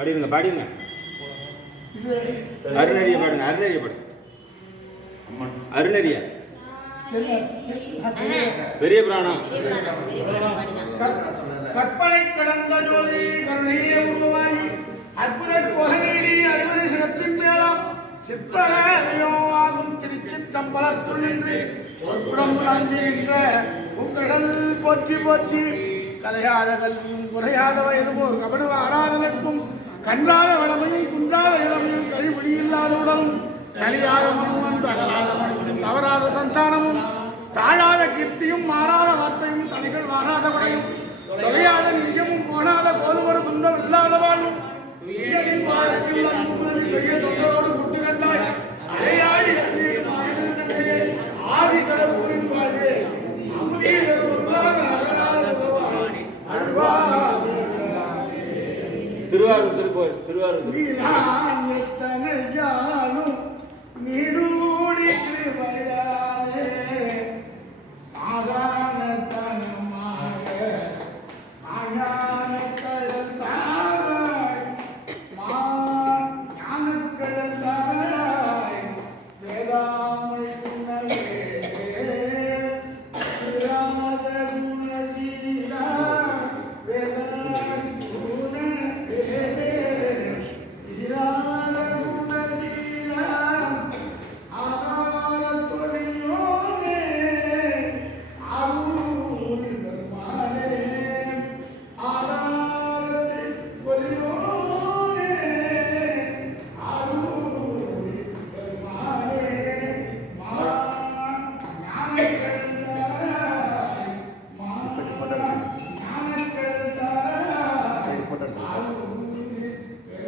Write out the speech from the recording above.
பாடிடுங்க பாடிடுங்க. இது அருணறிய பாடுங்க அருணறிய பாடுங்க அருணறிய சின்ன பெரிய புராணம். கற்- கற்பனை கடந்த ஜோதி கருணைய உருவாகி அற்புத புகழேடி அறிவுரை சிறப்பின் மேலாம் சிற்பரையோ ஆகும் திருச்சிற்றம்பலத்துள் நின்று பொற்புடம் நஞ்சுகின்ற உங்கடல் போற்றி போற்றி கலையாத கல்வியும் குறையாத வயது போர் கபடு ஆறாத நட்பும் கன்றாத வளமையும் குன்றாத இளமையும் கழிபடி இல்லாத உடலும் கலியாத மனமும் தகலாத மனமும் தவறாத சந்தானமும் தாழாத கீர்த்தியும் மாறாத வார்த்தையும் தடைகள் மாறாத உடையும் தொலையாத நிதியும் திருவாரூர் திருக்கோயில் திருவாரூர்.